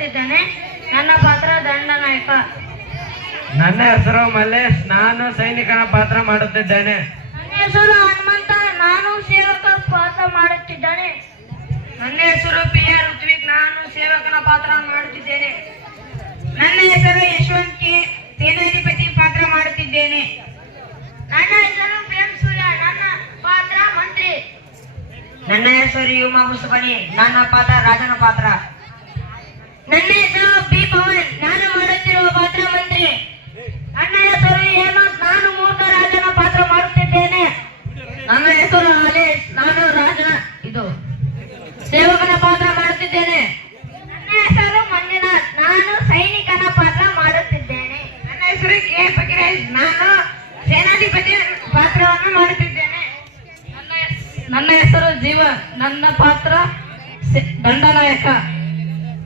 ಮಾಡುತ್ತಿದ್ದೇನೆ. ನನ್ನ ಪಾತ್ರ ದಂಡನಾಯಕ. ನನ್ನ ಹೆಸರು ಮಲ್ಲೇಶ್, ನಾನು ಸೈನಿಕನ ಪಾತ್ರ ಮಾಡುತ್ತಿದ್ದೇನೆ. ನನ್ನ ಹೆಸರು ಹನುಮಂತ, ನಾನು ಸೇವಕ ಪಾತ್ರ ಮಾಡುತ್ತಿದ್ದೇನೆ. ನನ್ನ ಹೆಸರು ಪಿಯ ಋತ್ವಿಕ್, ನಾನು ಸೇವಕನ ಪಾತ್ರ ಮಾಡುತ್ತಿದ್ದೇನೆ. ನನ್ನ ಹೆಸರು ಯಶವಂತ್ ಕೆ, ಸೇನಾಧಿಪತಿ ಪಾತ್ರ ಮಾಡುತ್ತಿದ್ದೇನೆ. ನನ್ನ ಹೆಸರು ಪ್ರೇಮ್ ಸೂರ್ಯ, ನನ್ನ ಪಾತ್ರ ಮಂತ್ರಿ. ನನ್ನ ಹೆಸರು ಯುಮಾ ಮುಸುಬನಿ, ನನ್ನ ಪಾತ್ರ ರಾಜನ ಪಾತ್ರ. ನನ್ನ ಹೆಸರು ಬಿ ಪವನ್, ನಾನು ಮಾಡುತ್ತಿರುವ ಪಾತ್ರ ಮಂತ್ರಿ. ನನ್ನ ಹೆಸರು ಹೇಮಂತ್, ನಾನು ಮೂಕ ರಾಜನ ಪಾತ್ರ ಮಾಡುತ್ತಿದ್ದೇನೆ. ನನ್ನ ಹೆಸರು ಅಲೇಶ್, ನಾನು ರಾಜ ಸೇವಕನ ಪಾತ್ರ ಮಾಡುತ್ತಿದ್ದೇನೆ. ನನ್ನ ಹೆಸರು ಮಂಜುನಾಥ್, ನಾನು ಸೈನಿಕನ ಪಾತ್ರ ಮಾಡುತ್ತಿದ್ದೇನೆ. ನನ್ನ ಹೆಸರು ಕೆ ಫಕೀರೇಶ್, ನಾನು ಸೇನಾಧಿಪತಿ ಪಾತ್ರವನ್ನು ಮಾಡುತ್ತಿದ್ದೇನೆ. ನನ್ನ ಹೆಸರು ಜೀವನ್, ನನ್ನ ಪಾತ್ರ ದಂಡನಾಯಕ.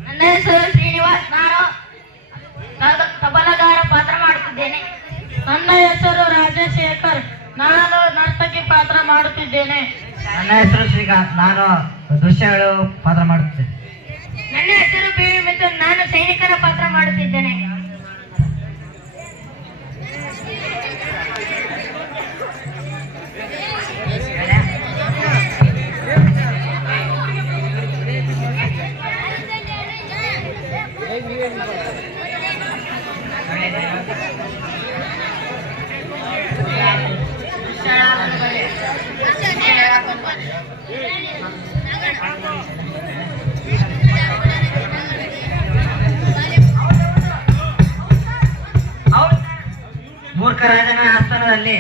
ನನ್ನ ಹೆಸರು ಶ್ರೀನಿವಾಸ್, ನಾನು ತಬಲಗಾರ ಪಾತ್ರ ಮಾಡುತ್ತಿದ್ದೇನೆ. ನನ್ನ ಹೆಸರು ರಾಜಶೇಖರ್, ನಾನು ನರ್ತಕಿ ಪಾತ್ರ ಮಾಡುತ್ತಿದ್ದೇನೆ. ನನ್ನ ಹೆಸರು ಶ್ರೀಕಾಂತ್, ನಾನು ದೃಶ್ಯ ಹೇಳುವ ಪಾತ್ರ ಮಾಡುತ್ತಿದ್ದೇನೆ. ನನ್ನ ಹೆಸರು ಬಿ ಮಿಥುನ್, ನಾನು ಸೈನಿಕನ ಪಾತ್ರ ಮಾಡುತ್ತಿದ್ದೇನೆ. ಮೂರ್ಖ ರಾಜನ ಆಸ್ಥಾನದಲ್ಲಿ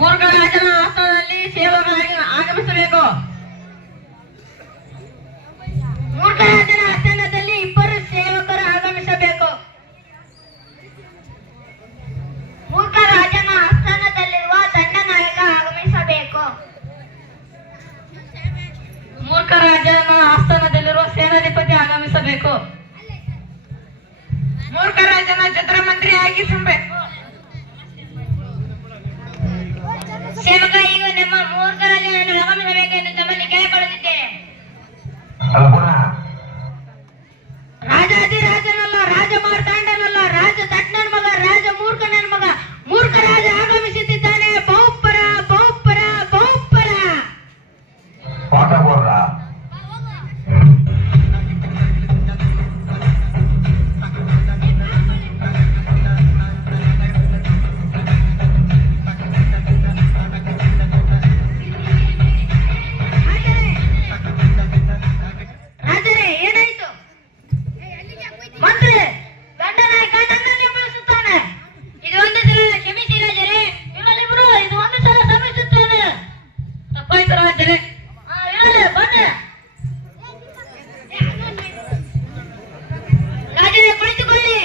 ಮೂರ್ಖ ರಾಜನ ಆಸ್ಥಾನದಲ್ಲಿ ಸೇವಕರಾಗಿ ಆಗಮಿಸಬೇಕು. ಮೂರ್ಖ ರಾಜನ ಆಸ್ಥಾನದಲ್ಲಿ ಇಬ್ಬರು ಸೇವಕರು ಆಗಮಿಸಬೇಕು. ಮೂರ್ಖ ರಾಜನ ಆಸ್ಥಾನದಲ್ಲಿರುವ ದಂಡನಾಯಕ ಆಗಮಿಸಬೇಕು. ಮೂರ್ಖ ರಾಜನ ಆಸ್ಥಾನದಲ್ಲಿರುವ ಸೇನಾಧಿಪತಿ ಆಗಮಿಸಬೇಕು. ಮೂರ್ಖ ರಾಜನ ಛತ್ರಮಂತ್ರಿ ಆಗಿಸಬೇಕು. ಸೇವಕ, ಈಗ ನಮ್ಮ ಮೂರ್ಖ ರಾಜನನ್ನು ಆಗಮಿಸಬೇಕೆಂದು ತಮ್ಮಲ್ಲಿ ಕೇಳಿಕೊಳ್ಳುತ್ತಿದ್ದೇನೆ. ರಾಜಾಧಿರಾಜನಲ್ಲ, ರಾಜ ಮಾರ್ತಾಂಡನಲ್ಲ, ರಾಜ ತಟ್ಟನ ಮಗ, ರಾಜ ಮೂರ್ಖನ ಮಗ, ಮೂರ್ಖ ರಾಜ ಆಗಮಿಸುತ್ತಿದ್ದಾನೆ. ಬಹುಪರ ಬಹುಪರ ಬಹುಪರ. ರಾಜರೇ, ಏನಾಯ್ತು? ಮಂತ್ರಿ, ದಂಡನಾಯಕ ನನ್ನನ್ನೇ ಬಳಸುತ್ತಾನೆ. ಇದು ಒಂದು ಸಲ ಕ್ಷಮಿಸಿ ರಾಜರೇ, ಇರಲಿ ಬಿಡು, ಇದು ಒಂದು ಸಲ ಕ್ಷಮಿಸುತ್ತೇನೆ. ತಪ್ಪಾಯ್ತು ರಾಜರೇ. ಇರಲಿ, ಬನ್ನಿ. ರಾಜರೇ, ಕುಳಿತುಕೊಳ್ಳಿ.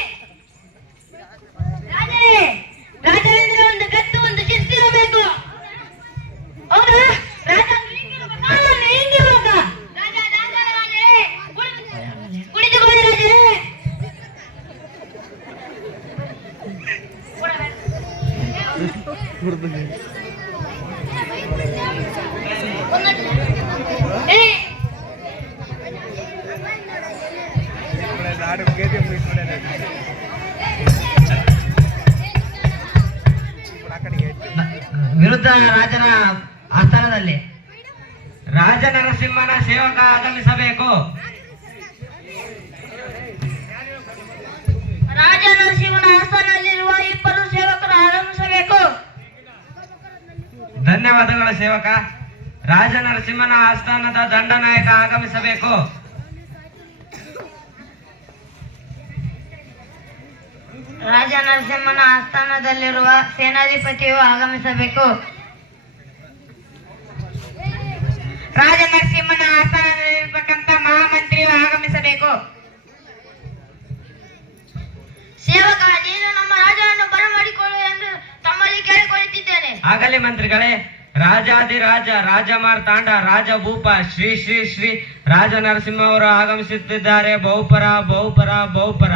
ರಾಜರೇ, ರಾಜರೆಂದರೆ ಒಂದು ಗತ್ತು, ಒಂದು ಶಿಸ್ತಿರಬೇಕು. ಹೌದಾ? ರಾಜ ಹಿಂಗಿರ್ಬೇಕಾ? ಹಿಂಗಿರ್ಬೇಕಾ? ರಾಜ ರಾಜ ರಾಜರೇ, ಕುಳಿತುಕೊಳ್ಳಿ ರಾಜರೇ. ಏ, ವಿರುದ್ಧ ರಾಜನ ಆಸ್ಥಾನದಲ್ಲಿ ರಾಜ ನರಸಿಂಹನ ಸೇವಕ ಆಗಮಿಸಬೇಕು. ರಾಜ ನರಸಿಂಹನ ಆಸ್ಥಾನದಲ್ಲಿರುವ ಇಬ್ಬರು ಸೇವಕರು ಆಗಮಿಸಬೇಕು. ಧನ್ಯವಾದಗಳ ಸೇವಕ. ರಾಜ ನರಸಿಂಹನ ಆಸ್ಥಾನದ ದಂಡನಾಯಕ ಆಗಮಿಸಬೇಕು. ರಾಜ ನರಸಿಂಹನ ಆಸ್ಥಾನದಲ್ಲಿರುವ ಸೇನಾಧಿಪತಿಯು ಆಗಮಿಸಬೇಕು. ರಾಜ ನರಸಿಂಹನ ಆಸ್ಥಾನದಲ್ಲಿರತಕ್ಕಂಥ ಮಹಾಮಂತ್ರಿಯು ಆಗಮಿಸಬೇಕು. ಸೇವಕ, ನೀನು ನಮ್ಮ ರಾಜನನ್ನು ಬರಮಾಡಿಕೊಳ್ಳು ಎಂದು ತಮ್ಮಲ್ಲಿ ಕೇಳಿಕೊಳ್ಳುತ್ತಿದ್ದೇನೆ. ಆಗಲಿ ಮಂತ್ರಿಗಳೇ. ರಾಜಾಧಿರಾಜ, ರಾಜ ಮಾರ್ತಾಂಡ, ರಾಜ ಭೂಪ, ಶ್ರೀ ಶ್ರೀ ಶ್ರೀ ರಾಜ ನರಸಿಂಹ ಅವರು ಆಗಮಿಸುತ್ತಿದ್ದಾರೆ. ಬಹುಪರ ಬಹುಪರ ಬಹುಪರ.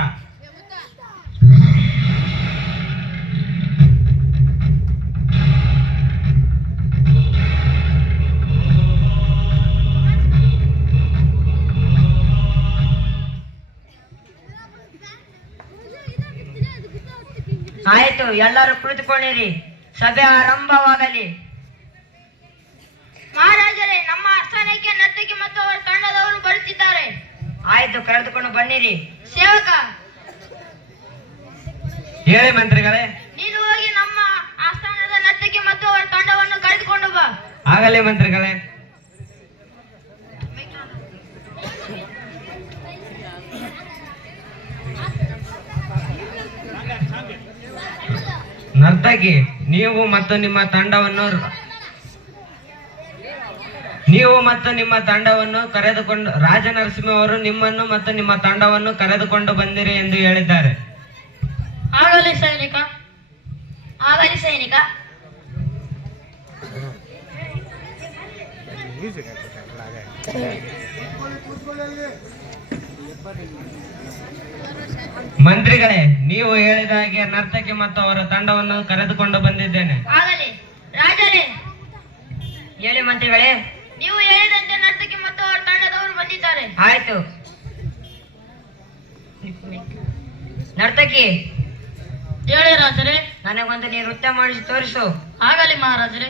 ಆಯ್ತು, ಎಲ್ಲರೂ ಕುಳಿತುಕೊಳ್ಳಿರಿ, ಸಭೆ ಆರಂಭವಾಗಲಿ. ಮಹಾರಾಜರೇ, ನಮ್ಮ ಆಸ್ಥಾನಕ್ಕೆ ನರ್ತಕಿ ಮತ್ತು ಅವರ ತಂಡದವರು ಬರುತ್ತಿದ್ದಾರೆ. ಆಯ್ತು, ಕರೆದುಕೊಂಡು ಬನ್ನಿರಿ. ಸೇವಕ, ಹೇಳಿ ಮಂತ್ರಿಗಳೇ. ನೀನು ಹೋಗಿ ನಮ್ಮ ಆಸ್ಥಾನದ ನರ್ತಕಿ ಮತ್ತು ಅವರ ತಂಡವನ್ನು ಕರೆದುಕೊಂಡು ಬಾ. ಆಗಲಿ ಮಂತ್ರಿಗಳೇ. ನರ್ತಕಿ, ನೀವು ಮತ್ತು ನಿಮ್ಮ ತಂಡವನ್ನು ಕರೆದುಕೊಂಡು ರಾಜ ನರಸಿಂಹ ಅವರು ನಿಮ್ಮನ್ನು ಮತ್ತು ನಿಮ್ಮ ತಂಡವನ್ನು ಕರೆದುಕೊಂಡು ಬಂದಿರಿ ಎಂದು ಹೇಳಿದ್ದಾರೆ. ಆಗಲಿ ಸೈನಿಕ, ಆಗಲಿ ಸೈನಿಕ. ಮಂತ್ರಿಗಳೇ, ನೀವು ಹೇಳಿದ ಹಾಗೆ ನರ್ತಕಿ ಮತ್ತು ಅವರ ತಂಡವನ್ನು ಕರೆದುಕೊಂಡು ಬಂದಿದ್ದೇನೆ. ಆಗಲಿ ರಾಜರೇ. ಹೇಳಿ ಮಂತ್ರಿಗಳೇ. ನೀವು ಹೇಳಿದಂತೆ ನರ್ತಕಿ ಮತ್ತು ಅವರ ತಂಡದವರು ಬಂದಿದ್ದಾರೆ. ಆಯ್ತು. ನರ್ತಕಿ, ಹೇಳಿ ರಾಜರೇ. ನನಗೊಂದು ನೀ ನೃತ್ಯ ಮಾಡಿಸಿ ತೋರಿಸು. ಆಗಲಿ ಮಹಾರಾಜರೇ.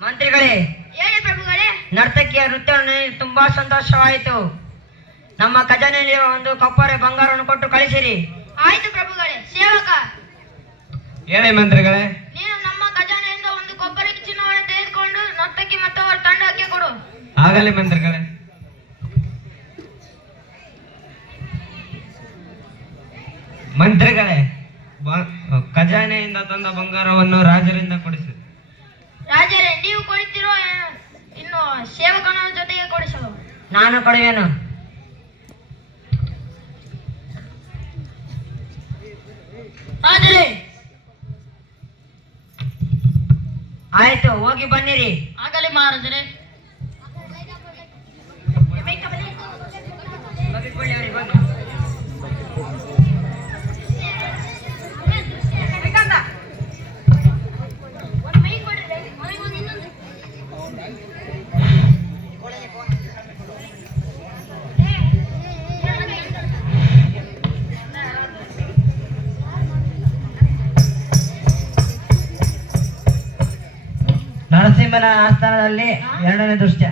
ಮಂತ್ರಿಗಳೇ, ಹೇಳಿ ಪ್ರಭುಗಳೇ. ನರ್ತಕಿಯ ನೃತ್ಯವನ್ನು ತುಂಬಾ ಸಂತೋಷವಾಯಿತು. ನಮ್ಮ ಖಜಾನೆಯಲ್ಲಿರುವ ಒಂದು ಕೊಪ್ಪರೆ ಬಂಗಾರವನ್ನು ಕೊಟ್ಟು ಕಳಿಸಿರಿ. ಆಯ್ತು ಪ್ರಭುಗಳೇ. ಸೇವಕ, ಹೇಳಿ ಮಂತ್ರಿಗಳೇ. ನೀನು ನಮ್ಮ ಖಜಾನೆಯಿಂದ ಒಂದು ಕೊಬ್ಬರಿ ಚಿನ್ನವನ್ನು ತೆಗೆದುಕೊಂಡು ನರ್ತಕಿ ಮತ್ತು ಅವರ ತಂಡಕ್ಕೆ ಕೊಡು. ಆಗಲಿ ಮಂತ್ರಿಗಳೇ. ಮಂತ್ರಿಗಳೇ, ಖಜಾನೆಯಿಂದ ತಂದ ಬಂಗಾರವನ್ನು ರಾಜರಿಂದ ಕೊಡಿಸಿ. ರಾಜರೇ, ನೀವು ಕೊಡುತ್ತಿರೋ ಇನ್ನು ಸೇವಕನ ಜೊತೆಗೆ ಕೊಡಿಸಲು. ನಾನು ಕೊಡುವೆನು. ರಾಜರೇ. ಆಯ್ತು, ಹೋಗಿ ಬನ್ನಿರಿ. ಆಗಲಿ ಮಹಾರಾಜರೇ. ನರಸಿಂಹನ ಆಸ್ಥಾನದಲ್ಲಿ ಎರಡನೇ ದೃಶ್ಯ.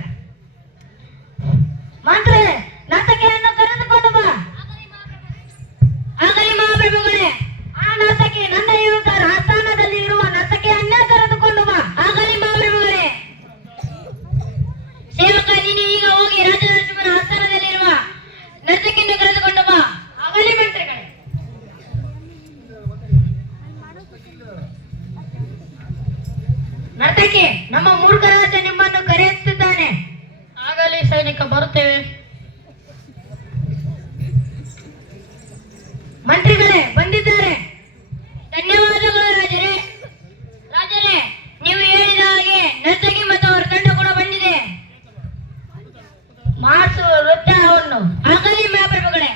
ಮಂತ್ರಿ, ನರ್ತಕಿಯನ್ನು ಕರೆದುಕೊಂಡು ಬಾ. ಆಗಲಿ ಮಹಾಪ್ರಭುಗಳೇ. ಆ ನರ್ತಕಿ ನನ್ನ ವಿರುದ್ಧ ಆಸ್ಥಾನದಲ್ಲಿ ಇರುವ ನರ್ತಕಿಯನ್ನೇ ಕರೆದುಕೊಂಡು ಬಾ. ಆಗಲಿ ಮಹಾಪ್ರಭುಗಳೇ. ಸೇವಕ, ನೀನು ಈಗ ಹೋಗಿ ರಾಜನರಸಿಂಹನ ಆಸ್ಥಾನದಲ್ಲಿರುವ ನರ್ತಕಿಯನ್ನು ಕರೆದುಕೊಂಡು ಬಾ. ಆಗಲಿ ಮಂತ್ರಿಗಳೇ. ನರ್ತಕಿ, ನಮ್ಮ ಮೂರ್ಖರಾಜ ನಿಮ್ಮನ್ನು ಕರೆಯುತ್ತಿದ್ದಾನೆ. ಆಗಲಿ ಸೈನಿಕ, ಬರುತ್ತೇವೆ. ಮಂತ್ರಿಗಳೇ ಬಂದಿದ್ದಾರೆ. ಧನ್ಯವಾದಗಳು ರಾಜರೇ. ರಾಜರೇ, ನೀವು ಹೇಳಿದ ಹಾಗೆ ನರ್ತಕಿ ಮತ್ತು ಅವರ ತಂಡ ಕೂಡ ಬಂದಿದೆ. ಮಾಡಿಸು ನೃತ್ಯವನ್ನು. ಆಗಲಿ ಮಹಾಪ್ರಭುಗಳೇ.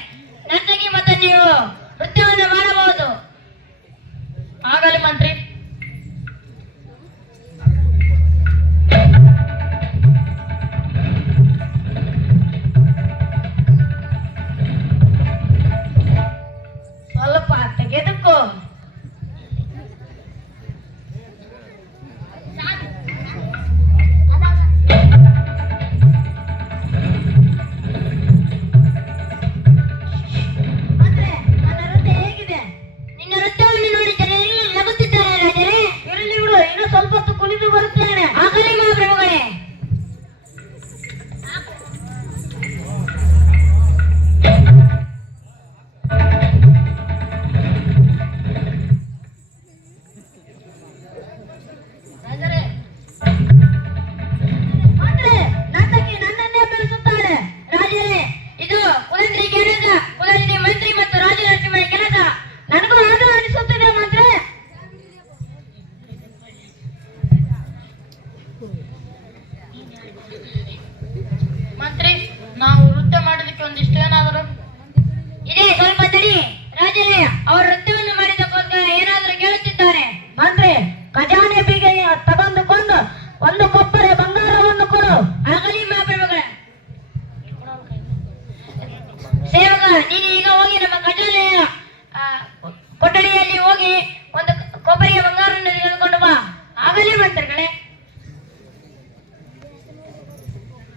ನರ್ತಕಿ ಮತ್ತು ನೀವು ನೃತ್ಯವನ್ನು ಮಾಡಬಹುದು. ಆಗಲಿ ಮಂತ್ರಿ. ನಾವು ನೃತ್ಯ ಮಾಡೋದಕ್ಕೆ ಒಂದಿಷ್ಟು ಏನಾದರೂ ಇದೇ ಸ್ವಲ್ಪ ತಡಿ ರಾಜರೇ. ಅವರು ನೃತ್ಯವನ್ನು ಮಾಡಿದಕ್ಕೋಸ್ಕರ ಏನಾದರೂ ಕೇಳುತ್ತಿದ್ದಾರೆ. ಮಂತ್ರಿ, ಖಜಾನೆ ಬೀಗ ತಗೊಂಡುಕೊಂಡು ಒಂದು ಕೊಪ್ಪರೆ ಬಂಗಾರವನ್ನು ಕೊಡು. ಆಗಲಿ ಮಹಾಪ್ರಭುಗಳ. ಸೇವಕ, ನೀನು ಈಗ ಹೋಗಿ ನಮ್ಮ ಖಜಾನೆಯ ಕೊಠಡಿಯಲ್ಲಿ ಹೋಗಿ ಒಂದು ಕೊಬ್ಬರಿಯ ಬಂಗಾರವನ್ನು ತೆಗೆದುಕೊಂಡು ಬಾ. ಆಗಲಿ ಮಂತ್ರಿಗಳೇ.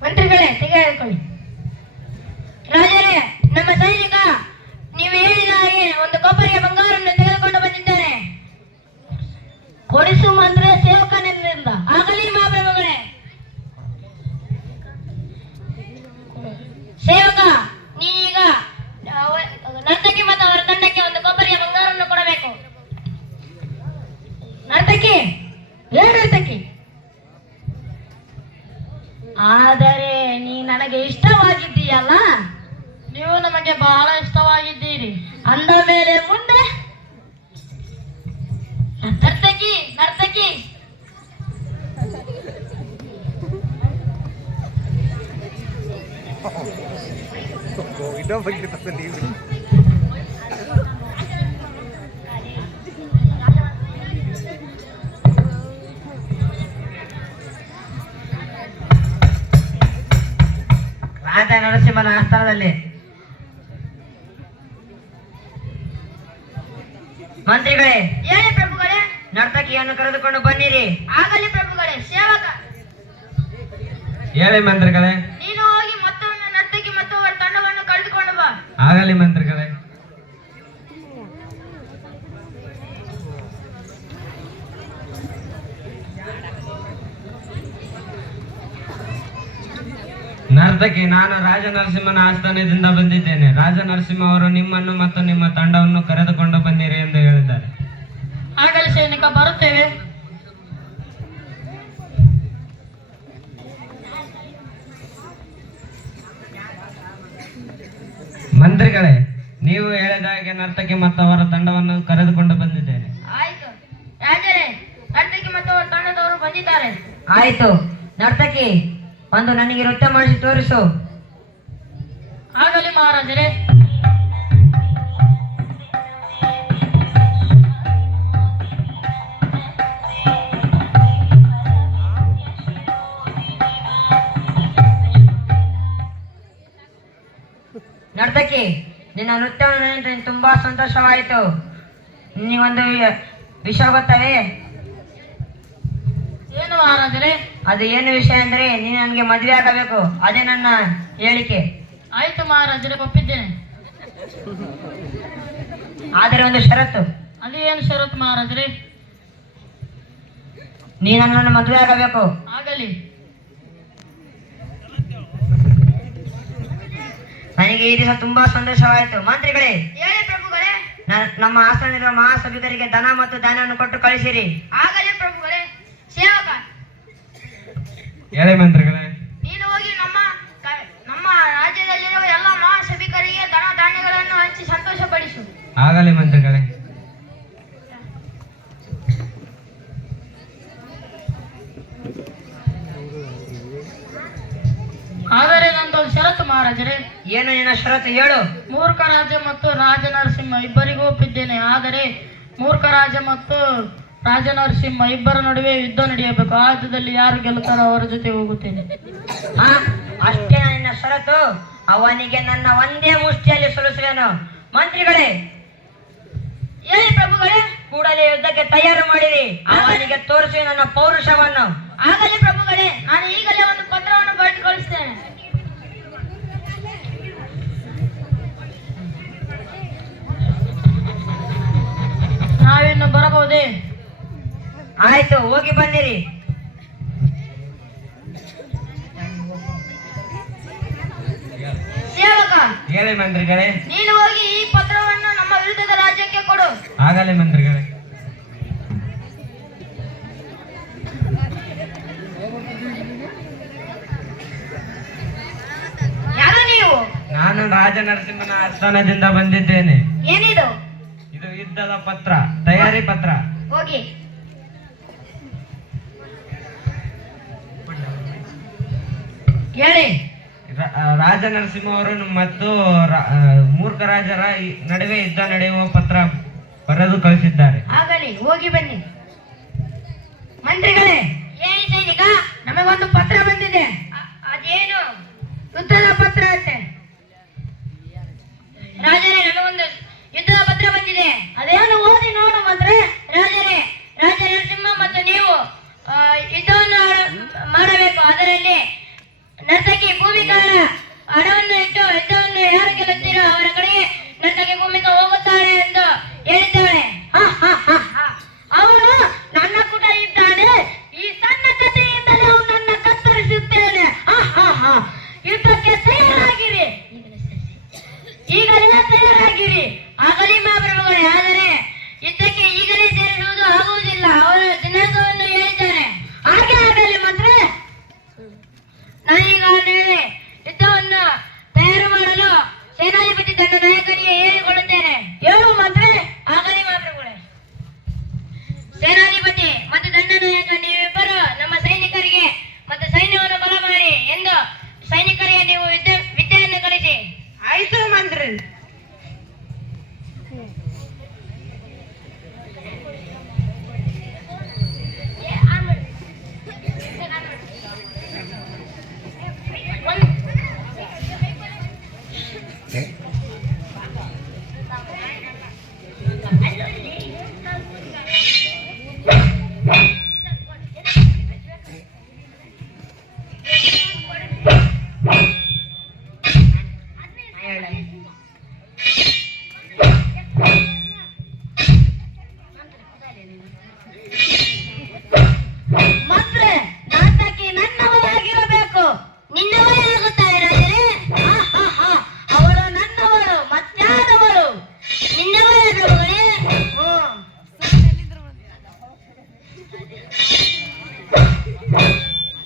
ಮಂತ್ರಿಗಳೇ, ತೆಗೆದುಕೊಳ್ಳಿ. ರಾಜರೇ, ನಮ್ಮ ಸೈನಿಕ ನೀವು ಹೇಳಿದ ಹಾಗೆ ಒಂದು ಕೊಬ್ಬರಿಯ ಬಂಗಾರವನ್ನು ತೆಗೆದುಕೊಂಡು ಬಂದಿದ್ದಾನೆ. ಕೊಡಿಸು ಮಂತ್ರಿ ಸೇವಕನಿಂದ. ಆಗಲಿ ಮಹಾಪ್ರಭುಗಳೇ. ಸೇವಕ, ನೀನೀಗ ನರ್ತಕಿ ಮತ್ತು ಅವರ ತಂಡಕ್ಕೆ ಒಂದು ಕೊಬ್ಬರಿಯ ಬಂಗಾರವನ್ನು ಕೊಡಬೇಕು. ನರ್ತಕಿ, ನರ್ತಕಿ, ಆದರೆ ನೀ ನನಗೆ ಇಷ್ಟವಾಗಿದ್ದೀಯಲ್ಲ. ನೀವು ನಮಗೆ ಬಹಳ ಇಷ್ಟವಾಗಿದ್ದೀರಿ. ಅಂದ ಮೇಲೆ ಮುಂದೆ ನರ್ತಕಿ, ನರ್ತಕಿ. ರಾಜ ನರಸಿಂಹನ ಆಸ್ಥಾನದಲ್ಲಿ ಮಂತ್ರಿಗಳೇ, ಹೇಳಿ ಪ್ರಭುಗಳೇ. ನರ್ತಕಿಯನ್ನು ಕರೆದುಕೊಂಡು ಬನ್ನಿರಿ. ಆಗಲಿ ಪ್ರಭುಗಳೇ. ಸೇವಕ, ಹೇಳಿ ಮಂತ್ರಿಗಳೇ. ನೀನು ಹೋಗಿ ಮತ್ತೊಮ್ಮೆ ನರ್ತಕಿ ಮತ್ತು ಅವರ ತಂಡವನ್ನು ಕರೆದುಕೊಂಡು ಬಾ. ಆಗಲಿ ಮಂತ್ರಿಗಳೇ. ನರ್ತಕಿ, ನಾನು ರಾಜ ನರಸಿಂಹನ ಆಸ್ಥಾನದಿಂದ ಬಂದಿದ್ದೇನೆ. ರಾಜ ನರಸಿಂಹ ಅವರು ನಿಮ್ಮನ್ನು ಮತ್ತು ನಿಮ್ಮ ತಂಡವನ್ನು ಕರೆದುಕೊಂಡು ಬನ್ನಿರಿ ಎಂದು ಹೇಳಿದ್ದಾರೆ. ಆಗಲಿ ಸೈನಿಕ, ಬರುತ್ತೇವೆ. ಮಂತ್ರಿಗಳೇ, ನೀವು ಹೇಳಿದ ಹಾಗೆ ನರ್ತಕಿ ಮತ್ತು ಅವರ ತಂಡವನ್ನು ಕರೆದುಕೊಂಡು ಬಂದಿದ್ದೇನೆ. ಆಯ್ತು ರಾಜರೇ, ನರ್ತಕಿ ಮತ್ತು ಅವರ ತಂಡದವರು ಬಂದಿದ್ದಾರೆ. ಆಯ್ತು ನರ್ತಕಿ, ಒಂದು ನನಗೆ ನೃತ್ಯ ಮಾಡಿಸಿ ತೋರಿಸು. ಆಗಲಿ ಮಹಾರಾಜರೇ. ನರ್ತಕಿ, ನಿನ್ನ ನೃತ್ಯವನ್ನು ನೋಡಿ ತುಂಬಾ ಸಂತೋಷವಾಯಿತು. ನಿನಗೊಂದು ವಿಷಯ ಗೊತ್ತವೇ? ಏನು ಮಹಾರಾಜರೇ? ಅದು ಏನು ವಿಷಯ ಅಂದ್ರೆ, ನೀನು ನನಗೆ ಮದುವೆ ಆಗಬೇಕು. ಅದೇ ನನ್ನ ಹೇಳಿಕೆ. ಆಯ್ತು ಮಹಾರಾಜರೇ, ಒಪ್ಪಿದ್ದೇನೆ. ಆದರೆ ಒಂದು ಷರತ್ತು. ಅದು ಏನು ಷರತ್ತು ಮಹಾರಾಜರೇ? ನೀನು ನನ್ನನ್ನು ಮದುವೆ ಆಗಬೇಕು. ಆಗಲಿ. ನನಗೆ ಈ ದಿವಸ ತುಂಬಾ ಸಂತೋಷವಾಯಿತು. ಮಂತ್ರಿಗಳೇ, ಹೇಳಿ ಪ್ರಭುಗಳೇ. ನಮ್ಮ ಆಸ್ಥಾನದಲ್ಲಿರುವ ಮಹಾಸಭಿಕರಿಗೆ ಧನ ಮತ್ತು ಧಾನ್ಯವನ್ನು ಕೊಟ್ಟು ಕಳಿಸಿರಿ. ಆಗಲಿ ಪ್ರಭುಗಳೇ. ಸೇವಕ, ಹೇಳಿ ಮಂತ್ರಿಗಳೇ. ನೀನು ಹೋಗಿ ನಮ್ಮ ರಾಜ್ಯದಲ್ಲಿರುವ ಎಲ್ಲ ಮಹಾಸಭಿಕರಿಗೆ ಧನ ಧಾನ್ಯಗಳನ್ನು ಹಂಚಿ ಸಂತೋಷಪಡಿಸು. ಆಗಲಿ ಮಂತ್ರಿಗಳೇ. ಆದರೆ ನಂದೊಂದು ಷರತ್ತು ಮಹಾರಾಜರೇ. ಏನು ನಿನ್ನ ಷರತ್ತು? ಹೇಳು. ಮೂರ್ಖ ರಾಜ ಮತ್ತು ರಾಜ ನರಸಿಂಹ ಇಬ್ಬರಿಗೂ ಒಪ್ಪಿದ್ದೇನೆ. ಆದರೆ ಮೂರ್ಖ ರಾಜ ಮತ್ತು ರಾಜ ನರಸಿಂಹ ಇಬ್ಬರ ನಡುವೆ ಯುದ್ಧ ನಡೆಯಬೇಕು. ಆ ಯುದ್ಧದಲ್ಲಿ ಯಾರು ಗೆಲ್ಲುತ್ತಾರೋ ಅವರ ಜೊತೆ ಹೋಗುತ್ತೇನೆ. ಅಷ್ಟೇ ನಿನ್ನ ಷರತ್ತು? ಅವನಿಗೆ ನನ್ನ ಒಂದೇ ಮುಷ್ಟಿಯಲ್ಲಿ ಸೋಲಿಸುವೆನು. ಮಂತ್ರಿಗಳೇ, ಹೇಳಿ ಪ್ರಭುಗಳೇ. ಕೂಡಲೇ ಯುದ್ಧಕ್ಕೆ ತಯಾರು ಮಾಡಿರಿ. ಅವನಿಗೆ ತೋರಿಸುವೆ ನನ್ನ ಪೌರುಷವನ್ನು. ಆಗಲಿ ಪ್ರಭುಗಳೇ. ನಾನು ಈಗಲೇ ಒಂದು ಪತ್ರವನ್ನು ಬರೆದು ಕಳಿಸ್ತೇನೆ. ನಾವಿನ್ನು ಬರಬಹುದೇ? ಆಯ್ತು, ಹೋಗಿ ಬನ್ನಿರಿ. ಸೇವಕ, ಹೇಳಿ ಮಂತ್ರಿಗಳೇ. ನೀನು ಹೋಗಿ ಈ ಪತ್ರವನ್ನು ನಮ್ಮ ವಿರುದ್ಧದ ರಾಜ್ಯಕ್ಕೆ ಕೊಡು. ಆಗಲಿ ಮಂತ್ರಿಗಳೇ. ಯಾರು ನೀವು? ನಾನು ರಾಜ ನರಸಿಂಹನ ಆಸ್ಥಾನದಿಂದ ಬಂದಿದ್ದೇನೆ. ಏನಿದು? ಇದು ಯುದ್ಧದ ಪತ್ರ, ತಯಾರಿ ಪತ್ರ. ಹೋಗಿ. ಹೇಳಿ. ರಾಜ ನರಸಿಂಹ ಅವರು ಮತ್ತು ಮೂರ್ಖ ರಾಜರ ನಡುವೆ ಯುದ್ಧ ನಡೆಯುವ ಪತ್ರ ಬರೆದು ಕಳಿಸಿದ್ದಾರೆ. ಆಗಲಿ, ಹೋಗಿ ಬನ್ನಿ. ಮಂತ್ರಿಗಳೇ, ಏನ್ ಸೈನಿಕ? ನಮಗೊಂದು ಪತ್ರ ಬಂದಿದೆ. ಅದೇನು? ಯುದ್ಧದ ಪತ್ರ ಅಂತೆ. ರಾಜರೇ, ನಮಗೊಂದು ಯುದ್ಧದ ಪತ್ರ ಬಂದಿದೆ. ಅದೇನು ಓದಿ ನೋಡು ಮಂತ್ರಿ. ರಾಜರೇ, ರಾಜ ನರಸಿಂಹ ಮತ್ತು ನೀವು ಯುದ್ಧವನ್ನು ಮಾಡಬೇಕು. ಅದರಲ್ಲಿ ನರ್ತಕಿ ಭೂಮಿಕಾ ಹಣವನ್ನು ಇಟ್ಟು ಯುದ್ಧವನ್ನು ಯಾರು ಗೆಲ್ಲುತ್ತೀರೋ ಅವರ ಕಡೆಗೆ ನರ್ತಕಿ ಭೂಮಿಕಾ ಹೋಗುತ್ತಾಳೆ ಎಂದು ಹೇಳಿದ್ದಾಳೆ. ಅವನು ನನ್ನ ಕೂಡ ಇದ್ದಾನೆ. ಈ ಸಣ್ಣ ಕಥೆಯಿಂದಲೇ ಅವನನ್ನ ಕತ್ತರಿಸುತ್ತೇನೆ. ಯುದ್ಧಕ್ಕೆ ತಯಾರಾಗಿರಿ, ಈಗಲೇ ತಯಾರಾಗಿರಿ. ಆಗಲಿ ಮಹಾಪ್ರಭುಗಳೇ, ಆದರೆ ಯುದ್ಧಕ್ಕೆ ಈಗಲೇ ಸೇರಿಸುವುದು ಆಗುವುದಿಲ್ಲ. ಅವರು ದಿನಾಂಕವನ್ನು ಹೇಳಿದ್ದಾರೆ. ಹಾಗೆ ಆಗಲಿ ಮಂತ್ರಿ. ನಾನೀಗಾಗಲೇ ಯುದ್ಧವನ್ನು ತಯಾರು ಮಾಡಲು ಸೇನಾಧಿಪತಿ ತನ್ನ ನಾಯಕನಿಗೆ ಹೇಳಿಕೊಳ್ಳುತ್ತೇನೆ. ಹೇಳು ಮಂತ್ರಿ. ಆಗಲಿ ಮಹಾಪ್ರಭುಗಳೇ. ಸೇನಾಧಿಪತಿ ಮತ್ತು ದಂಡನಾಯಕ ನೀವಿಬ್ಬರು ನಮ್ಮ ಸೈನಿಕರಿಗೆ ಮತ್ತು ಸೈನ್ಯವನ್ನು ಬಲ ಮಾಡಿ ಎಂದು ಸೈನಿಕರಿಗೆ ನೀವು ವಿದ್ಯೆಯನ್ನು ಕಲಿಸಿ. ಆಯ್ತು ಮಂತ್ರಿ. ಮಂತ್ರಿ, ನಾಟಕಿ ನನ್ನವರಾಗಿರಬೇಕು. ನಿನ್ನವರೇ ಆಗುತ್ತಾರೆ ರಾಜರೇ. ಅವಳು ನನ್ನವಳು, ಮತ್ಯಾರವಳು? ನಿನ್ನವರೇ ಪ್ರಭುಗಳೇ.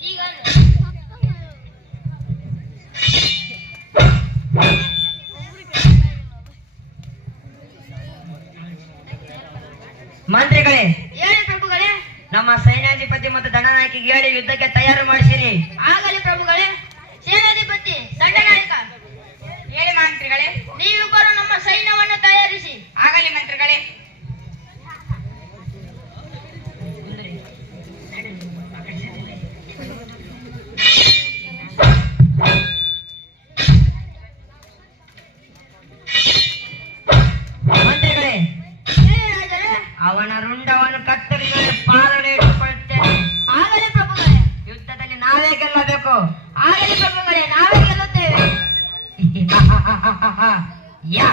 ಈಗ ಮಂತ್ರಿಗಳೇ, ಹೇಳಿ ಪ್ರಭುಗಳೇ. ನಮ್ಮ ಸೈನ್ಯಾಧಿಪತಿ ಮತ್ತು ದಂಡನಾಯಕಿಗೆ ಹೇಳಿ ಯುದ್ಧಕ್ಕೆ ತಯಾರು ಮಾಡಿಸಿರಿ. ಆಗಲಿ ಪ್ರಭುಗಳೇ. ಸೇನಾಧಿಪತಿ ದಂಡನಾಯಕ, ಹೇಳಿ ಮಂತ್ರಿಗಳೇ. ನೀವಿಬ್ಬರು ನಮ್ಮ ಸೈನ್ಯವನ್ನು ತಯಾರಿಸಿ. ಆಗಲಿ ಮಂತ್ರಿಗಳೇ. ಮಂತ್ರಿಗಳೇ, ಹೇಳಿ ರಾಜರೇ. ಅವನ ರುಂಡವನ್ನು ಕತ್ತರಿಸಿ ಪಾಲನೆ ಇಟ್ಟುಕೊಳ್ಳುತ್ತೇನೆ. ಆಗಲಿ ಪ್ರಭುಗಳೇ. ಯುದ್ಧದಲ್ಲಿ ನಾವೇ ಗೆಲ್ಲಬೇಕು. ಆಗಲಿ ಪ್ರಭುಗಳೇ, ನಾವೇ ಗೆಲ್ಲುತ್ತೇವೆ. ಯಾ.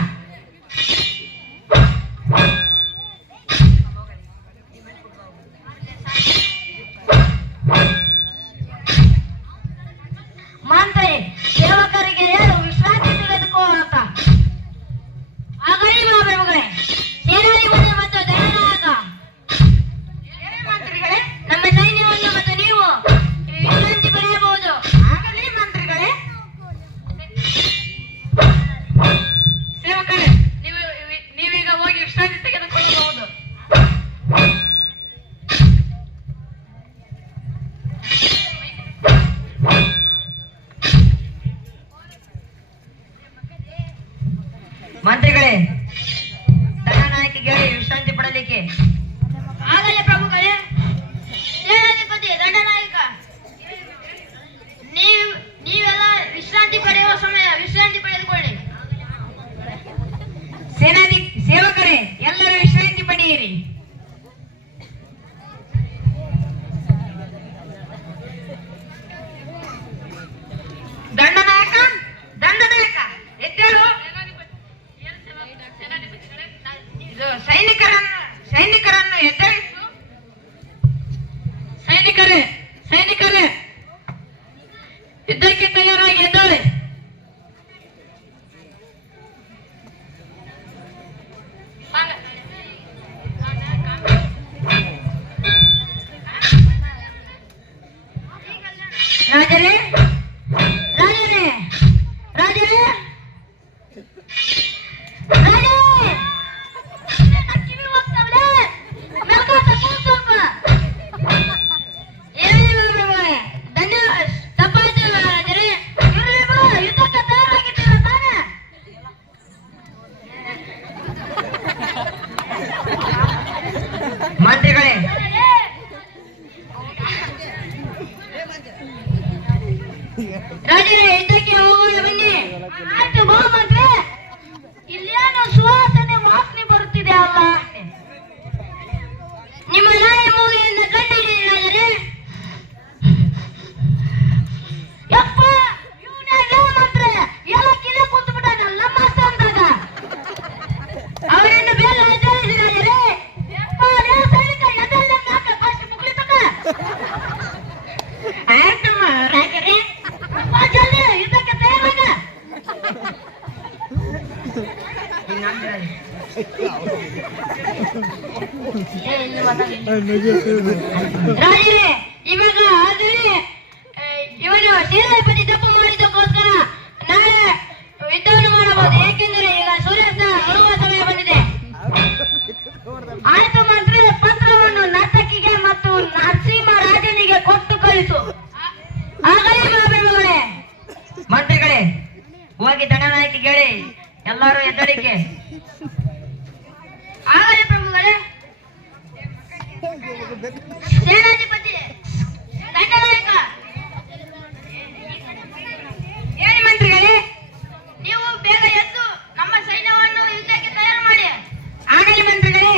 ಮಂತ್ರಿ, ಸೇವಕರಿಗೆ ಹೇಳು ವಿಶ್ರಾಂತಿ ತೆಗೆದುಕೋ ಅಂತ. ಆಗಲಿ ಮಹಾಪ್ರಭುಗಳೇ. ಸೇನಾಧಿಪತಿ ಮತ್ತು ದಂಡನಾಯಕ, ಮಂತ್ರಿಗಳೇ, ನಮ್ಮ ಸೈನ್ಯವನ್ನು ಮತ್ತು ನೀವು ವಿಶ್ರಾಂತಿ ಪಡೆಯಬಹುದು. ಆಗಲಿ ಮಂತ್ರಿಗಳೇ. ಸೇವಕರೇ, ನೀವೀಗ ಹೋಗಿ ವಿಶ್ರಾಂತಿ ತೆಗೆದುಕೊಳ್ಳಬಹುದು. ಮಂತ್ರಿಗಳೇ, ದಂಡನಾಯಕಿಗೆ ಹೇಳಿ ವಿಶ್ರಾಂತಿ ಪಡಲಿಕ್ಕೆ. ಆಗಲಿ ಪ್ರಭುಗಳೇ. ಸೇನಾಧಿಪತಿ ದಂಡನಾಯಕ, ನೀವೆಲ್ಲ ವಿಶ್ರಾಂತಿ ಪಡೆಯುವ ಸಮಯ ವಿಶ್ರಾಂತಿ ಪಡೆದುಕೊಳ್ಳಿ. ಸೇವಕರೇ, ಎಲ್ಲರೂ ವಿಶ್ರಾಂತಿ ಪಡೆಯಿರಿ. ದಂಡನಾಯಕ, ದಂಡನಾಯಕ, ಎದ್ದೇಳು. ಇದು ಸೈನಿಕರನ್ನು ಎದ್ದೇಳಿಸು. ಸೈನಿಕರೇ, ಯುದ್ಧಕ್ಕೆ ತಯಾರಾಗಿ ಎದ್ದೇಳಿ. ರಾಜರೇ, ರಾಜರೇ, ರಾಜರೇ, ರಾಜರೇ, ಕಿವಿ ಹೋಗ್ತಾವಳೆ. ಮೆಲ್ಕಾಟ ಕೂತ್ಕೊಪ್ಪ. ಏನಿಲ್ಲ ಪ್ರಭುಗಳೇ. ತಪ್ಪಾಯ್ತಲ್ಲ ರಾಜರೇ. ಇರ್ಲಿ ಬಿಡು, ರಾಜರೇ ಯುದ್ಧಕ್ಕೆ ಹೋಗೋಣ ಬನ್ನಿ. ಆಯ್ತು ಬಾ ಮಂತ್ರಿ. ಇಲ್ಲೇನು ಸುವಾಸನೆ ವಾಸನೆ ಬರುತ್ತಿದೆ ಅಲ್ಲ? ನಿಮ್ಮ ನಾಯ ಮೂಗಿಯಿಂದ ಕಂಡು ಹಿಡಿಯಿರಿ ರಾಜರೇ. ಯಪ್ಪ ಇವನಾಗ ಮಂತ್ರ ಎಲ್ಲ ಕಿಲೆ ಕುಂತು ಬಿಟ್ಟಾನಲ್ಲ ನಮ್ಮ ಸ್ಥಾನದಾಗ. ಅವರನ್ನು ಬೇಗ ಎಚ್ಚರಿಸಿ ರಾಜರೇ. ಯಪ್ಪ ನೀವು ಸೈನಿಕ ಎದೆಲ್ಲ ನಾಕ ಫಸ್ಟ್ ಮುಕ್ಲಿ ತಕ. ಆಯ್ತು ರಾಜರೇ. ಯಪ್ಪ ಜಲ್ದಿ ಯುದ್ಧಕ್ಕೆ ತಯಾರಾಗ. ರಾಜರೇ ಇವಾಗ ಆದ್ರೆ ಇವನು ಸೇನಾಧಿಪತಿ ತಪ್ಪು ಮಾಡಿದ್ದಕ್ಕೋಸ್ಕರ ನಾಳೆ ಯುದ್ಧವನ್ನು ಮಾಡಬಹುದು. ಏಕೆಂದರೆ ಈಗ ಸೂರ್ಯಾಸ್ತ ಮುಳುಗುವ ಸಮಯ ಬಂದಿದೆ. ಆಯ್ತು ಮಂತ್ರಿ, ಪತ್ರವನ್ನು ನರ್ತಕಿಗೆ ಮತ್ತು ನರಸಿಂಹ ರಾಜನಿಗೆ ಕೊಟ್ಟು ಕಳಿಸು. ಆಗಲೇ ಮಹಾಪ್ರಭುಗಳೇ. ಮಂತ್ರಿಗಳೇ ಹೋಗಿ ದಂಡನಾಯಕಿ ಹೇಳಿ ಎಲ್ಲರೂ ಎದ್ದಳಿಕೆ. ಆಗಲೇ ಪ್ರಭುಗಳೇ. ಸೇನಾಧಿಪತಿ ದಂಡನಾಯಕ ಹೇಳಿ ಮಂತ್ರಿಗಳೇ. ನೀವು ಬೇಗ ಎದ್ದು ನಮ್ಮ ಸೈನ್ಯವನ್ನು ಯುದ್ಧಕ್ಕೆ ತಯಾರು ಮಾಡಿ. ಆಗಲಿ ಮಂತ್ರಿಗಳೇ.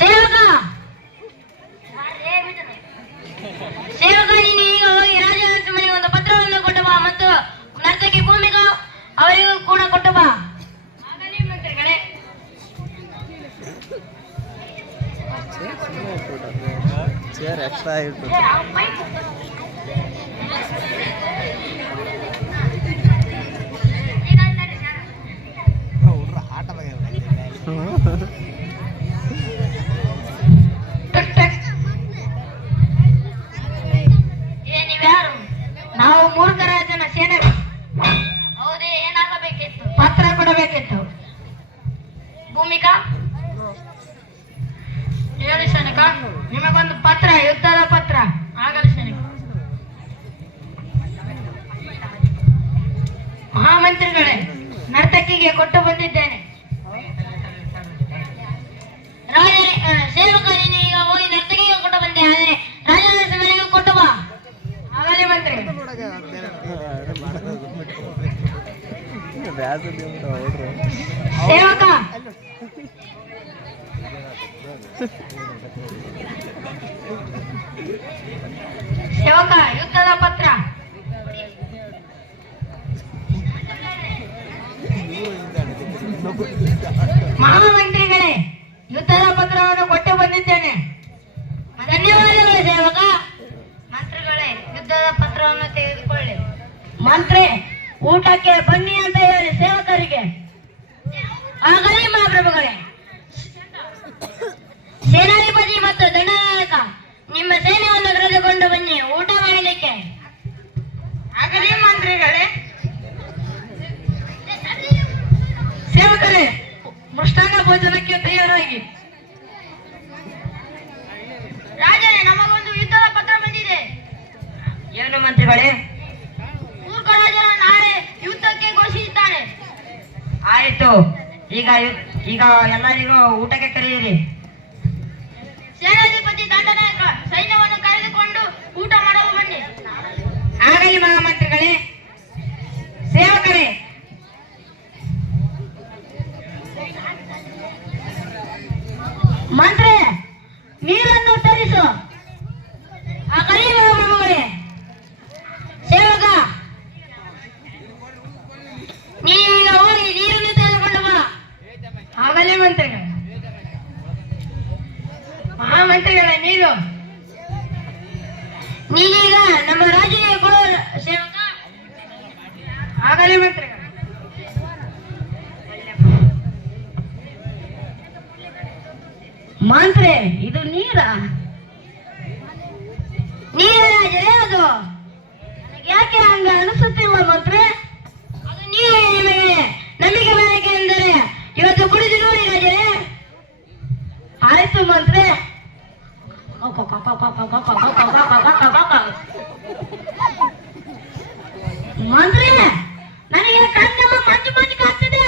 ಸೇವಕ ಸೇವಕ ನೀನು ಈಗ ಹೋಗಿ ರಾಜನರಸಿಂಹನಿಗೆ ಒಂದು ಪತ್ರವನ್ನು ಕೊಟ್ಟು ಬಾ ಮತ್ತು ನರ್ತಕಿ ಭೂಮಿಕಾ ಅವರಿಗೂ ಕೂಡ ಕೊಟ್ಟು ಬಾ. ಆಗಲಿ ಮಂತ್ರಿಗಳೇ. ಚೇರ್ ಎಕ್ಸ್ಟ್ರಾ ಇತ್ತು. ನೀವ್ಯಾರು? ನಾವು ಮೂರ್ಖರಾಜನ ಸೇನೆ. ಹೌದೇ, ಏನಾಗಬೇಕಿತ್ತು? ಪತ್ರ ಕೊಡಬೇಕಿತ್ತು. ಭೂಮಿಕಾ ಹೇಳಿ ಸೈನಿಕ. ನಿಮಗೊಂದು ಪತ್ರ, ಯುದ್ಧದ ಪತ್ರ. ಆಗಲಿ ಸೈನಿಕ. ಮಹಾಮಂತ್ರಿಗಳೇ, ನರ್ತಕಿಗೆ ಕೊಟ್ಟು ಬಂದಿದ್ದೇನೆ. ಸೇವಕ ನೀನು ಈಗ ಹೋಗಿ ನರ್ತಕಿಗೆ ಕೊಟ್ಟು ಬಂದೆ, ಆದರೆ ರಾಜನರಸಿಂಹನಿಗೂ ಕೊಟ್ಟು ಬಾ. ಆಗಲಿ ಮಂತ್ರಿ. ಸೇವಕ ಸೇವಕ ಯುದ್ಧದ ಪತ್ರ. ಮಹಾಮಂತ್ರಿಗಳೇ, ಯುದ್ಧದ ಪತ್ರವನ್ನು ಕೊಟ್ಟು ಬಂದಿದ್ದೇನೆ. ಧನ್ಯವಾದಗಳು ಸೇವಕ. ಮಂತ್ರಿಗಳೇ, ಯುದ್ಧದ ಪತ್ರವನ್ನು ತೆಗೆದುಕೊಳ್ಳಿ. ಮಂತ್ರಿ, ಊಟಕ್ಕೆ ಬನ್ನಿ ಅಂತ ಹೇಳಿ ಸೇವಕರಿಗೆ. ಆಗಲಿ ಮಹಾಪ್ರಭುಗಳೇ. ಸೇನಾಧಿಪತಿ ಮತ್ತು ದಂಡನಾಯಕ ನಿಮ್ಮ ಸೈನ್ಯವನ್ನು ಕರೆದುಕೊಂಡು ಬನ್ನಿ ಊಟ ಮಾಡಲಿಕ್ಕೆ. ಆಗಲಿ ಮಂತ್ರಿಗಳೇ. ಸೇವಕರೇ, ಮೃಷ್ಟಾನ್ನ ಭೋಜನಕ್ಕೆ ತಯಾರಾಗಿ. ರಾಜನೇ, ನಮಗೊಂದು ಯುದ್ಧದ ಪತ್ರ ಬಂದಿದೆ. ಏನು ಮಂತ್ರಿಗಳೇ? ಮೂರ್ಖರಾಜನ ನಾಳೆ ಯುದ್ಧಕ್ಕೆ ಘೋಷಿಸಿದ್ದಾನೆ. ಆಯಿತು, ಈಗ ಎಲ್ಲರಿಗೂ ಊಟಕ್ಕೆ ಕರೆಯಿರಿ. ಸೇನಾಧಿಪತಿ ದಂಡನಾಯಕ ಸೈನ್ಯವನ್ನು ಕರೆದುಕೊಂಡು ಊಟ ಮಾಡಲು ಬನ್ನಿ. ಆಗಲಿ ಮಹಾಮಂತ್ರಿಗಳೇ. ಸೇವಕರೇ, ಮಂತ್ರಿ, ನೀರನ್ನು ತರಿಸು. ಆಗಲಿ ಮಹಾಪ್ರಭುಗಳೇ. ಸೇವಕ ನೀಗ ಹೋಗಿ ನೀರನ್ನು ತೆಗೆದುಕೊಂಡು ಬಾ. ಆಗಲಿ ಮಂತ್ರಿಗಳೇ. ಮಹಾಮಂತ್ರಿಗಳೇ, ನೀನೀಗ ನಮ್ಮ ರಾಜನಿಗೆ ಕೊಡುವ ಸೇವಕ. ಆಗಲಿ ಮಂತ್ರಿಗಳೇ. ಮಂತ್ರಿ, ಇದು ನೀರ? ನೀರಾಜರೇ ಅದು? ನನಗೆ ಯಾಕೆ ಹಂಗ ಅನಿಸುತ್ತಿಲ್ಲ ಮಂತ್ರಿ. ಅದು ನೀವೇ ನಿಮಗೆ ನಂಬಿಕೆ ಬರಕ್ಕೆ ಎಂದರೆ ಇವತ್ತು ಕುಡಿದು ನೋಡಿ ರಾಜರೇ. ಆಯ್ತು ಮಂತ್ರಿ. ಮಂತ್ರಿ, ನನಗೆ ಕಣ್ಣಮ್ಮ ಮಂಜು ಮಂಜು ಕಾಗ್ತಿದೆ.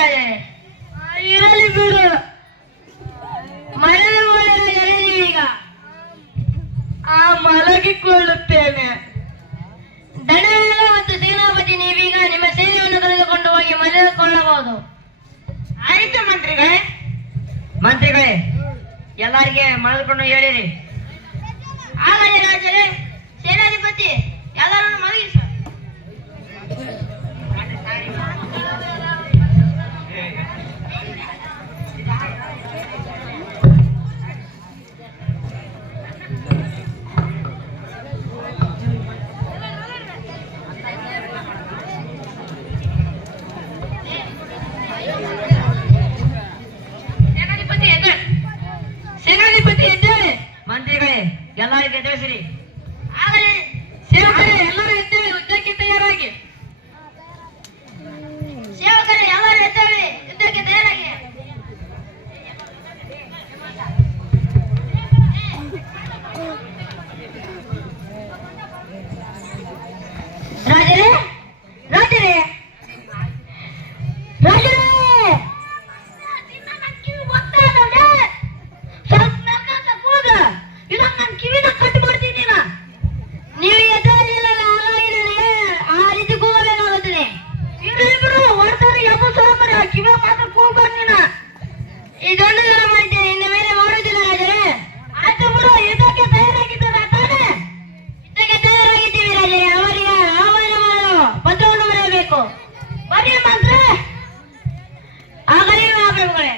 ರಾಜರೇ. ಇರಲಿ ಬಿಡು, ಮರದ ಮೇಲೆ ರಾಜರೇ ನೀವೀಗ ಮಲಗಿಕೊಳ್ಳುತ್ತೇನೆ. ದಂಡನಾಯಕ ಮತ್ತು ಸೇನಾಪತಿ ನೀವೀಗ ನಿಮ್ಮ ಸೇನೆಯನ್ನು ಕರೆದುಕೊಂಡು ಹೋಗಿ ಮಲಗಿಕೊಳ್ಳಬಹುದು. ಆಯ್ತು ಮಂತ್ರಿಗಳೇ. ಮಂತ್ರಿಗಳೇ, ಎಲ್ಲರಿಗೆ ಮಳೆದುಕೊಂಡು ಹೇಳಿರಿ. ಆಗಲೇ ರಾಜರೇ. ಸೇನಾಧಿಪತಿ ಎಲ್ಲರನ್ನು ಮಲಗಿಸ. ಸೇನಾಧಿಪತಿ ಎದ್ದೇಳಿ. ಮಂತ್ರಿಗಳೇ, ಎಲ್ಲರಿಗೆ ತಿಳಿಸಿರಿ. ಆಗಲೇ ಸೇವಕರೇ ಎಲ್ಲರೂ ಎದ್ದೇಳಿ, ಯುದ್ಧಕ್ಕೆ ತಯಾರಾಗಿ. ಸೇವಕರೇ ಎಲ್ಲರೂ ಎದ್ದೇಳಿ, ಯುದ್ಧಕ್ಕೆ ತಯಾರಾಗಿ. ರಾಜರೇ, ರಾಜರೇ, ರಾಜರೇ, ಇದನ್ನ ನನ್ನ ಕಿವಿನ ಕಟ್ ಮಾಡ್ತೀನಿ. ನೀವು ಎದುರಿಲ್ಲ, ಹಾಗಾಗಿ ಆ ರೀತಿ ಕೂಗಬೇಕಾಗುತ್ತದೆ. ಇಬ್ಬರು ಹೊಡ್ತಾರೆ, ಎಬ್ಬರು ಕಿವಿ ಮಾತ್ರ ಕೂಗ್ಬಾರ್ದು ನೀನ. ಇದೊಂದು ಜನ ಮಾಡಿದ್ದೇನೆ, ಇನ್ನು ಮೇಲೆ ಮಾಡುವುದಿಲ್ಲ ರಾಜರೇ. ಆಯ್ತು ಬಿಡು, ಯುದ್ಧಕ್ಕೆ ತಯಾರಾಗಿದ್ದೀರಾ ತಾನೇ? ಯುದ್ಧಕ್ಕೆ ತಯಾರಾಗಿದ್ದೀವಿ ರಾಜರೇ. ಅವರಿಗೆ ಆಹ್ವಾನ ಮಾಡಲು ಪತ್ರವನ್ನು ಬರೆಯಬೇಕು. ಬನ್ನಿ ಮಾತ್ರ ಆಗಲೇ ಆಗಬೇಕುಗಳೇ.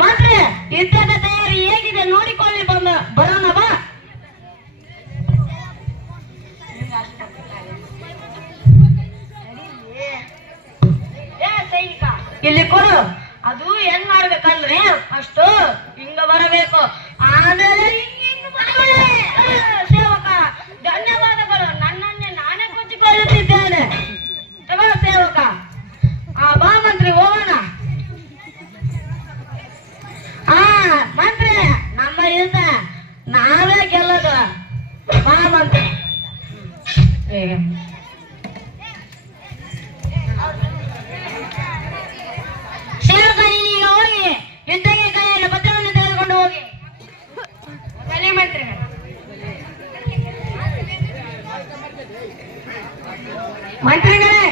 ಮಾತ್ರ ಯುದ್ಧದ ತಯಾರಿ ಹೇಗಿದೆ ನೋಡಿಕೊಳ್ಳಿ, ಬರೋಣ ಬಾ. ಸೈನಿಕ ಇಲ್ಲಿ ಕೊಡು. ಅದು ಹೆಂಗ್ ಮಾಡ್ಬೇಕಂದ್ರೆ ಅಷ್ಟು ಹಿಂಗ ಬರಬೇಕು, ಆಮೇಲೆ ಸೇವಕ ಧನ್ಯವಾದಗಳು, ನನ್ನನ್ನೇ ನಾನೇ ಕೊಚ್ಚಿಕೊಳ್ಳುತ್ತಿದ್ದೇನೆ. ತಗೋ ಸೇವಕ. ಬಾ ಮಂತ್ರಿ, ಹೋಗೋಣ. ಮಂತ್ರಿ, ನಮ್ಮ ಯುದ್ಧ ನಾವೇ ಗೆಲ್ಲೋದು. ಬಾ ಮಂತ್ರಿ. ಸೇವಕ, ನೀನೀಗ ಹೋಗಿ ಯುದ್ಧಕ್ಕೆ ಕೈಯಲ್ಲಿ ಪತ್ರವನ್ನು ತೆಗೆದುಕೊಂಡು ಹೋಗಿ. ಬನ್ನಿ ಮಂತ್ರಿ. ಮಂತ್ರಿಗಳೇ,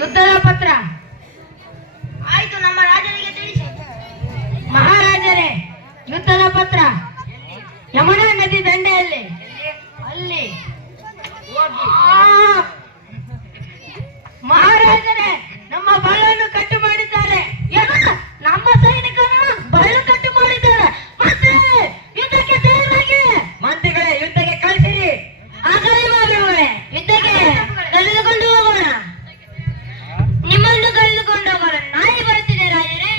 ಯುದ್ಧದ ಪತ್ರ ಆಯ್ತು, ನಮ್ಮ ರಾಜನಿಗೆ ತಿಳಿಸಿ. ಮಹಾರಾಜರೇ, ಯುದ್ಧದ ಪತ್ರ ಯಮುನಾ ನದಿ ದಂಡೆಯಲ್ಲಿ ಅಲ್ಲಿ. ಮಹಾರಾಜರೇ, ನಮ್ಮ ಬಾಳನ್ನು ಕಟ್ಟು ಮಾಡಿದ್ದಾರೆ. ನಮ್ಮ ಸೈನಿಕರು ಬಾಳು ಕಟ್ಟು ಮಾಡಿದ್ದಾರೆ. ಮತ್ತೆ ಯುದ್ಧಕ್ಕೆ ತಯಾರಾಗಿ. ಮಂತ್ರಿಗಳೇ, ಯುದ್ಧಕ್ಕೆ ಕಳಿಸಿರಿ. ಆಗಲೇ ಮಾಡುವರೆ, ಯುದ್ಧಕ್ಕೆ ಕರೆದುಕೊಂಡು ಹೋಗೋಣ. ನಿಮ್ಮನ್ನು ಕರೆದುಕೊಂಡು ಹೋಗೋಣ. ನಾಯಿ ಬರ್ತಿದೆ ರಾಜರೇ.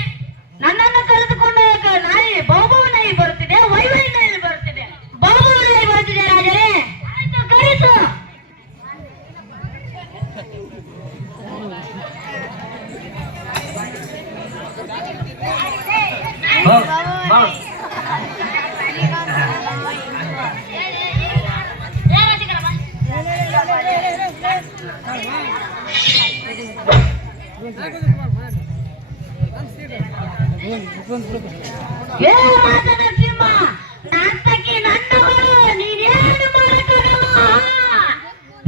ನನ್ನನ್ನು ಕರೆದುಕೊಂಡು ಹೋಗ ನಾಯಿ, ಬಹು ನಾಯಿ ಬರುತ್ತಿದೆ, ವೈ ನಾಯಿ ಬರುತ್ತಿದೆ, ಬಹು ನಾಯಿ ಬರುತ್ತಿದೆ ರಾಜರೇ. ಆಯ್ತು, ಕರೆಸು. ನರಸಿಂಹ, ನರ್ತಕಿ ನನ್ನವಳು, ನೀನೇನು ಮಾಡಕ್ಕಾಗಲ್ಲ.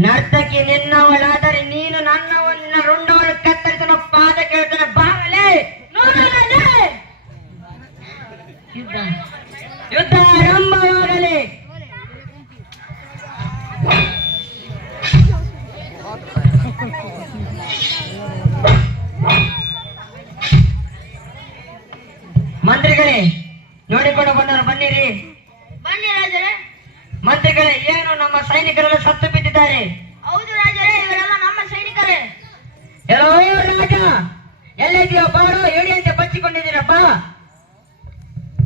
ನರ್ತಕಿ ನಿನ್ನವಳಾದರೆ ನೀನು ನನ್ನವನ್ನ ರುಂಡವಳು ಕತ್ತರಿಸನ ಪಾದ ಕೇಳ್ತಾನೆ. ಬಾಗಲೇ ನೋಡೋಣ. ಯುದ್ಧ ಆರಂಭವಾಗಲಿ. ಮಂತ್ರಿಗಳೇ, ನೋಡಿಕೊಂಡು ಬಂದವರು ಬನ್ನಿರಿ. ಬನ್ನಿ ರಾಜರೇ. ಮಂತ್ರಿಗಳೇ, ಏನು ನಮ್ಮ ಸೈನಿಕರೆಲ್ಲ ಸತ್ತು ಬಿದ್ದಿದ್ದಾರೆ. ಹೌದು ರಾಜರೇ, ಇವರೆಲ್ಲ ನಮ್ಮ ಸೈನಿಕರೇ. ಎಲ್ಲೋ ರಾಜ, ಎಲ್ಲಿದೆಯೋ ಬಾರೋ, ಹೇಳಿಯಂತೆ ಬಚ್ಚಿಕೊಂಡಿದ್ದೀರಪ್ಪ.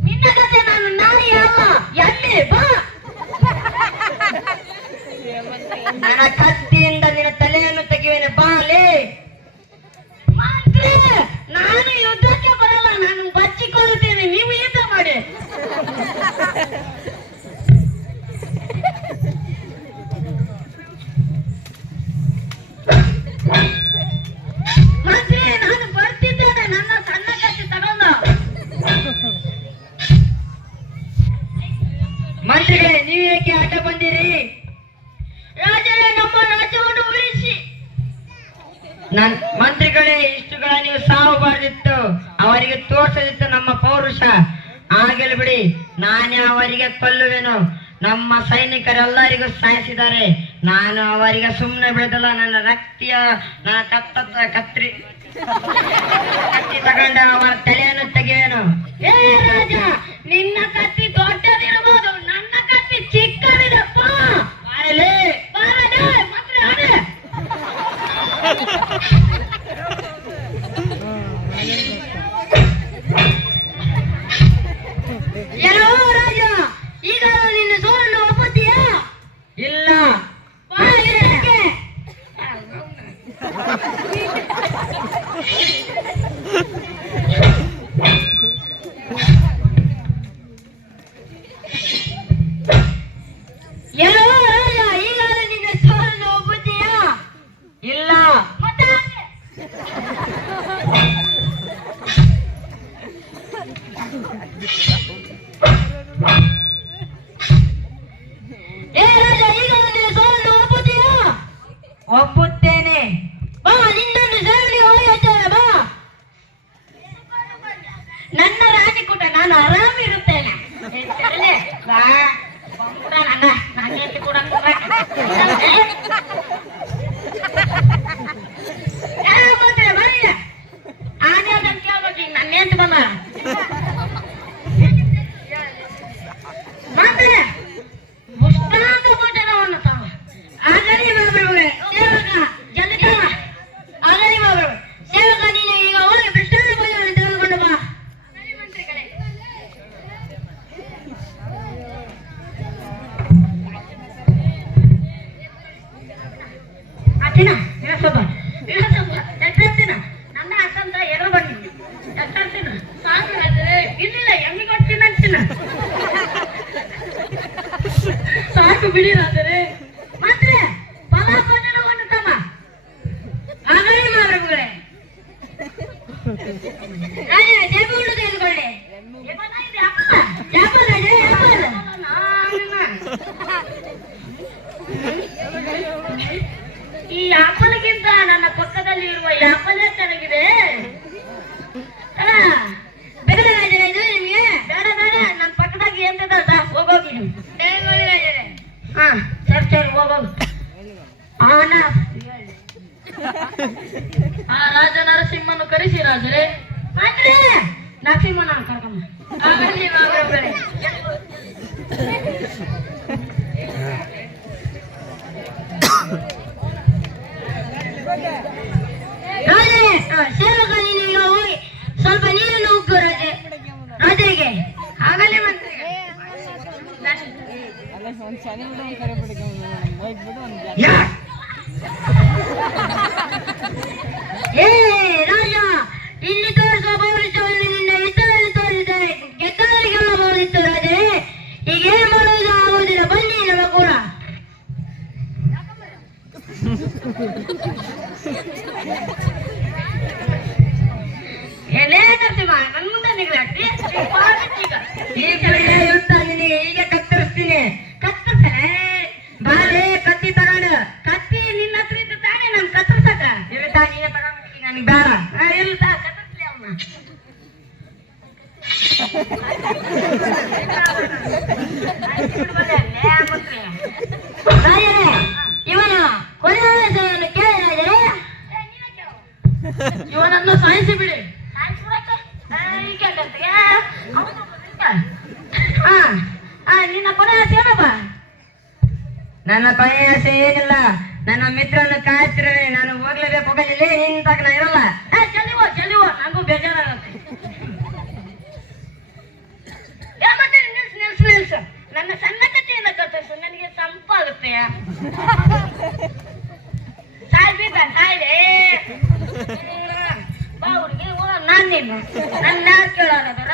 ನಿನ್ನ ಕತೆ ನಾನು ನಾಯಿ ಅಲ್ಲ, ಎಲ್ಲಿ ಬಾ. ನನ್ನ ಕತ್ತಿಯಿಂದ ನಿನ್ನ ತಲೆಯನ್ನು ತೆಗೆಯುವೇನೆ, ಬಾಲೆ. ಮಂತ್ರಿ, ನಾನು ಯುದ್ಧಕ್ಕೆ ಬರಲ್ಲ, ನಾನು ಬಚ್ಚಿಕೊಳ್ಳುತ್ತೇನೆ, ನೀವು ಯುದ್ಧ ಮಾಡಿ. ಮಂತ್ರಿ, ನಾನು ಬರ್ತಿದ್ದೇನೆ. ನನ್ನ ಸಣ್ಣ ಕತ್ತಿ ತಗೊಂಡ. ಮಂತ್ರಿಗಳೇ, ನೀವು ಏಕೆ ಅಡ್ಡ ಬಂದಿರಿ? ರಾಜರೇ, ನಮ್ಮ ರಾಜ್ಯವನ್ನು ಉಳಿಸಿ. ಮಂತ್ರಿಗಳೇ, ಇಷ್ಟುಗಳ ನೀವು ಸಾವಬಾರ್ದಿತ್ತು. ಅವರಿಗೆ ತೋರಿಸದಿತ್ತು ನಮ್ಮ ಪೌರುಷ. ಆಗಲಿ ಬಿಡಿ, ನಾನೇ ಅವರಿಗೆ ಕೊಲ್ಲುವೆನು. ನಮ್ಮ ಸೈನಿಕರೆಲ್ಲರಿಗೂ ಸಾಯಿಸಿದ್ದಾರೆ. ನಾನು ಅವರಿಗೆ ಸುಮ್ಮನೆ ಬಿಡದಲ್ಲ. ನನ್ನ ಕತ್ತಿ ತಗೊಂಡು ಅವರ ತಲೆಯನ್ನು ತೆಗೆಯುವೆನು. ಏ ರಾಜ, ನಿನ್ನ ಕತ್ತಿ ದೊಡ್ಡದಿರಬಹುದು, ನನ್ನ ಕತ್ತಿ ಚಿಕ್ಕದಿರಪ್ಪ. ಬಾರಲೇ. ಬಾರಲೇ, ಮಂತ್ರಿ ಆಡೆ. ಏನೋ ರಾಜ, ಈಗ ನಿನ್ನ ಸೋಲನ್ನು ಒಪ್ಪುತ್ತೀಯಾ? ಇಲ್ಲ. ಬಾ ಇದಕ್ಕೆ. ಏನೋ ರಾಜ, ಈಗ ನಿನ್ನ ಸೋಲನ್ನು ಒಪ್ಪುತ್ತೀಯಾ? ಇಲ್ಲ. ಮತ್ತೆ ಏ ರಾಜ, ಈಗ ನಿನ್ನ ಸೋಲನ್ನು ಒಪ್ಪುತ್ತೀಯಾ? ಒಪ್ಪುತ್ತೇನೆ. ಬಾ, ನಿನ್ನನ್ನು ಸೇರಲಿ ಹೋಗುತ್ತೇನೆ. ಬಾ, ನನ್ನ ರಾಣಿಕೂಟ, ನಾನು ಆರಾಮಿರುತ್ತೇನೆ. ಏ, ಬಾ, ಬಂದ್ಬಿಡ ನನ್ನ ಹೆಂಡತಿ ಕೂಡ ಆನೆ ಅದನ್ನು ಕೇಳ್ಬೇಕು. ಈಗ ನನ್ನ ಹೆಂಡತಿ ಬಂದ ಮಾಡ್ತೇನೆ. ಮುಷ್ಟಾಂಗ ಭೋಜನವನ್ನು ತಾವ ಆಗಲಿ ಬಾಬರುವೆ. ಸೇವಕ ಜಲ್ದಿ ತಾವ. ಆಗಲಿ ಬಾಬರುವೆ. ಸೇವಕ, ನೀನು ಈಗ ಹೋಗಿ ಮೃಷ್ಟಾನ್ನ ಭೋಜನವನ್ನು ತೆಗೆದುಕೊಂಡು ಬಾ. ತಿನ್ನ ಇಳಿಸೋದು ಎಷ್ಟಿನ ನನ್ನ ಅಕ್ಕಂತ ಎದುರು ಬಂದಿದ್ದೆ. ಎಷ್ಟಿನ ಸಾಕು ಇಲ್ಲಿಲ್ಲ, ಎಮ್ಮಿಗೆ ತಿನ್ನ ತಿನ್ನ ಸಾಕು ಬಿಡಿ ರಾಜರೇ. ಮಾತ್ರ ಫಲಾಭೋಜನವನ್ನು ತಮ್ಮ ಆಗಲಿ ಮಾರಗುಗಳೇ. ರಾಜರೇ, ದೇವಗುಳ್ಳು ತೆಗೆದುಕೊಳ್ಳಿ. ಈ ಆಪಲ್ಗಿಂತ ನನ್ನ ಪಕ್ಕದಲ್ಲಿ ಇರುವ ಆಪಲ್ ಚೆನ್ನಾಗಿದೆ. ಬೇಡ ರಾಜರೇ, ಇದು ನಿಮ್ಗೆ ಬೇಡ ಬೇಡ. ನನ್ನ ಪಕ್ಕದಾಗಿ ಎಂತದ ಹೋಗೋಗಿ ರಾಜರೇ. ಹಾ, ಸರಿ ಸರಿ, ಹೋಗೋದು. ಆ ರಾಜ ನರಸಿಂಹನು ಕರೆಸಿ ರಾಜರೇ. ಆದ್ರೆ ನರಸಿಂಹನ ಕರ್ಕಮ್ಮ. ಆಗಲಿ ಬಾಬರೇ. ರಾಜರೇ, ಸೇವಕ, ನೀನು ಈಗ ಹೋಗಿ ಸ್ವಲ್ಪ ನೀರನ್ನು ಉಗ್ಗು ರಾಜರಿಗೆ. ಆಗಲೇ ಮಂತ್ರಿ. ಏ ರಾಜ, ಇಲ್ಲಿ ತೋರಿಸುವ ಪೌರುಷವನ್ನು ನಿನ್ನ ಯುದ್ಧದಲ್ಲಿ ತೋರಿಸಿದರೆ ಗೆದ್ದವರಿಗೆಲ್ಲ ಬಹುದಿತ್ತು ರಾಜರೇ. ಈಗೇನು ಮಾಡುವುದು ಆಗುವುದಿಲ್ಲ. ಬನ್ನಿ ನಮ್ಮ ಕೂಡ. ಎಲೆ ನರಸಿಂಹ, ನನ್ನ ಮುಂದೆ ನಿಗ್ಲಾಡ್ತಿ. ಈ ಕೆಳಗೆ ಯುದ್ಧ ನಿನಗೆ ಹೀಗೆ ಕತ್ತರಿಸ್ತೀನಿ. ಕತ್ತರಿಸ್ತಾನೆ. ಬಾಲೆ ಕತ್ತಿ ತಗೊಂಡು. ಕತ್ತಿ ನಿನ್ನ ಹತ್ರ ಇದ್ದು ತಾನೇ ನಾನು ಕತ್ತರಿಸಕ. ಇರುತ್ತಾ, ನೀನೇ ತಗೊಂಡ್ಬಿಡ್ತೀನಿ. ನನಗೆ ಬೇಡ. ಇರುತ್ತಾ, ಕತ್ತರಿಸ್ಲಿ ಅವನ್ನ. ರಾಜರೇ, ಇವನ ಕೊನೆಯನ್ನು ಕೇಳಿ ರಾಜರೇ. ಇವನನ್ನು ಸಾಯಿಸಿ ಬಿಡಿ. ನಿನ್ನ ಕೊನೆ ಆಸೆ ಏನಪ್ಪ? ನನ್ನ ಕೊನೆಯ ಆಸೆ ಏನಿಲ್ಲ. ನನ್ನ ಮಿತ್ರನ ಕಾಯ್ತಿರೇ. ನಾನು ಹೋಗ್ಲೇಬೇಕು. ಹೋಗಲಿಲ್ಲ ನಿಂತಾಗ ನಾ ಇರಲ್ಲ. ಜಲ್ದಿ ಹೋ, ನಂಗೂ ಬೇಜಾರಾಗುತ್ತೆ. ನಿಲ್ಸು. ನನ್ನ ಸಣ್ಣ ಕಥೆಯಿಂದ ಕತ್ತರಿಸು, ನನಗೆ ತಂಪಾಗುತ್ತೆ. ಸಾಯ್ದೆ ಬಾ ಹುಡುಗಿ. ನಾನ್ ನಿನ್ನ ನನ್ನ ಯಾರು ಕೇಳೋದಾರ?